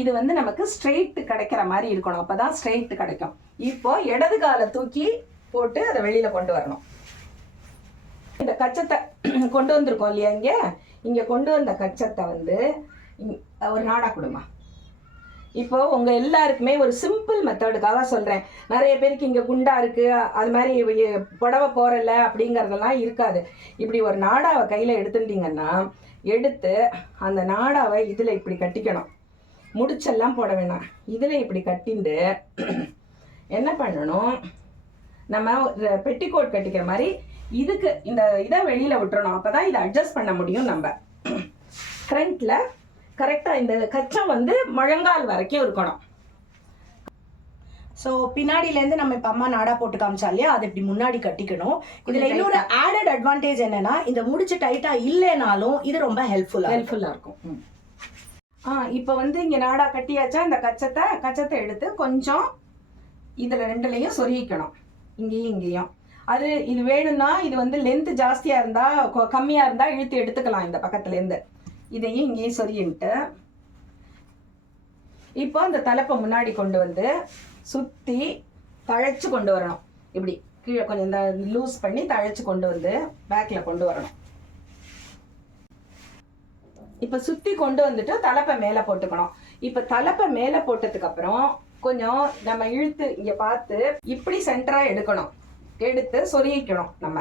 இது வந்து நமக்கு ஸ்ட்ரெயிட் கிடைக்கிற மாதிரி இருக்கணும், அப்பதான் ஸ்ட்ரெயிட் கிடைக்கும். இப்போ இடது காலை தூக்கி போட்டு அதை வெளியில கொண்டு வரணும். இந்த கச்சத்தை கொண்டு வந்திருக்கோம் இல்லையா, இங்க கொண்டு வந்த கச்சத்தை வந்து ஒரு நாடா கொடுமா. இப்போ உங்க எல்லாருக்குமே ஒரு சிம்பிள் மெத்தடுக்காக சொல்றேன். நிறைய பேருக்கு இங்க குண்டா இருக்கு, அது மாதிரி புடவை போறல அப்படிங்கறதெல்லாம் இருக்காது. இப்படி ஒரு நாடாவை கையில எடுத்துட்டீங்கன்னா, எடுத்து அந்த நாடாவை இதுல இப்படி கட்டிக்கணும். முடிச்செல்லாம் போட வேணாம், இதுல இப்படி கட்டிண்டு என்ன பண்ணணும், நம்ம பெட்டிக்கோட் கட்டிக்கிற மாதிரி இதுக்கு இந்த இதை வெளியில விட்டுறணும். அப்பதான் இதை அட்ஜஸ்ட் பண்ண முடியும். நம்ம ஃப்ரண்ட்ல கரெக்டா இந்த கச்சம் வந்து முழங்கால் வரைக்கும் இருக்கணும். ஸோ பின்னாடியிலேருந்து நம்ம இப்போ அம்மா நாடா போட்டு காமிச்சா இல்லையா, அதை இப்படி முன்னாடி கட்டிக்கணும். இதில் இன்னொரு ஆடட் அட்வான்டேஜ் என்னன்னா, இந்த முடிச்சு டைட்டாக இல்லைனாலும் இது ரொம்ப ஹெல்ப்ஃபுல்லாக இருக்கும். இப்போ வந்து இங்கே நாடா கட்டியாச்சா, இந்த கச்சத்தை எடுத்து கொஞ்சம் இதில் ரெண்டுலையும் சொருகிக்கணும், இங்கேயும் இங்கேயும். அது இது வேணும்னா இது வந்து லென்த் ஜாஸ்தியாக இருந்தால் கம்மியாக இருந்தால் இழுத்து எடுத்துக்கலாம் இந்த பக்கத்துலேருந்து. இதையும் இங்கேயும் சொருகிட்டு இப்போ அந்த தலைப்பை முன்னாடி கொண்டு வந்து சுற்றி தழைச்சு கொண்டு வரணும். இப்படி கீழே கொஞ்சம் இந்த லூஸ் பண்ணி தழைச்சு கொண்டு வந்து பேக்கில் கொண்டு வரணும். இப்போ சுற்றி கொண்டு வந்துட்டு தலைப்பை மேலே போட்டுக்கணும். இப்போ தலைப்பை மேலே போட்டதுக்கு அப்புறம் கொஞ்சம் நம்ம இழுத்து இங்கே பார்த்து இப்படி சென்டராக எடுக்கணும், எடுத்து சொருகிக்கணும் நம்ம.